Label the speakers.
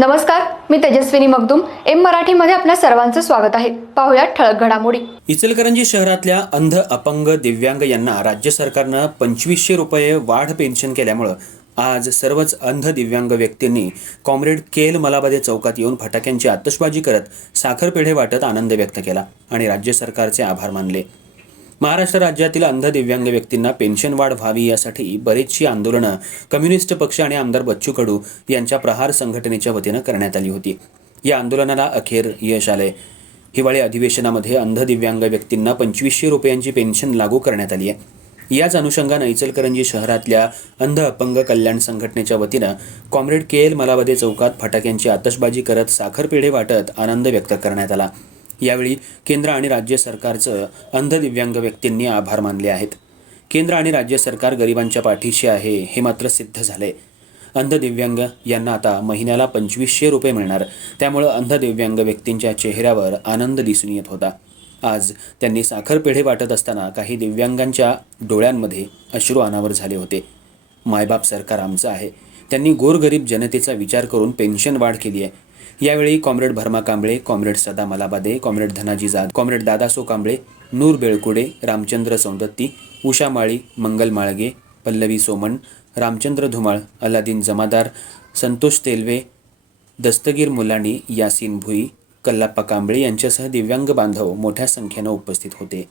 Speaker 1: नमस्कार मी तेजस्विनी मगदुम. एम मराठीमध्ये आपल्या सर्वांचं स्वागत आहे. पाहुयात ठळक घडामोडी.
Speaker 2: इचलकरंजी शहरातल्या अंध अपंग दिव्यांग यांना राज्य सरकारनं पंचवीसशे रुपये वाढ पेन्शन केल्यामुळं आज सर्वच अंध दिव्यांग व्यक्तींनी कॉम्रेड केल मलाबादे चौकात येऊन फटाक्यांची आतषबाजी करत साखरपेढे वाटत आनंद व्यक्त केला आणि राज्य सरकारचे आभार मानले. महाराष्ट्र राज्यातील अंध दिव्यांग व्यक्तींना पेन्शन वाढ व्हावी यासाठी बरेचशी आंदोलनं कम्युनिस्ट पक्ष आणि आमदार बच्चू कडू यांच्या प्रहार संघटनेच्या वतीनं करण्यात आली होती. या आंदोलनाला अखेर यश आलंय. हिवाळी अधिवेशनामध्ये अंध दिव्यांग व्यक्तींना पंचवीसशे रुपयांची पेन्शन लागू करण्यात आली आहे. याच अनुषंगानं इचलकरंजी शहरातल्या अंध अपंग कल्याण संघटनेच्या वतीनं कॉम्रेड के एल मलावदे चौकात फटाक्यांची आतषबाजी करत साखरपेढे वाटत आनंद व्यक्त करण्यात आला. यावेळी केंद्र आणि राज्य सरकारचं अंध दिव्यांग व्यक्तींनी आभार मानले आहेत. केंद्र आणि राज्य सरकार गरिबांच्या पाठीशी आहे हे मात्र सिद्ध झाले अंध दिव्यांग यांना आता महिन्याला पंचवीसशे रुपये मिळणार. त्यामुळं अंध दिव्यांग व्यक्तींच्या चेहऱ्यावर आनंद दिसून येत होता. आज त्यांनी साखरपेढे वाटत असताना काही दिव्यांगांच्या डोळ्यांमध्ये अश्रू अनावर झाले होते. मायबाप सरकार आमचं आहे. त्यांनी गोरगरीब जनतेचा विचार करून पेन्शन वाढ केली आहे. यावेळी कॉम्रेड भरमा कांबळे कॉम्रेड सदा Malabade comrade Dhanaji Jad comrade Dadaso Kamble Noor Belkude Ramchandra Saundatti Usha Mali Mangal Malge Pallavi Soman Ramchandra Dhumal Aladdin Jamadar Santosh Telve Dastagir Mulani Yasin Bhui Kallappa Kamble यांच्यासह दिव्यांग बांधव मोठ्या संख्येनं उपस्थित होते.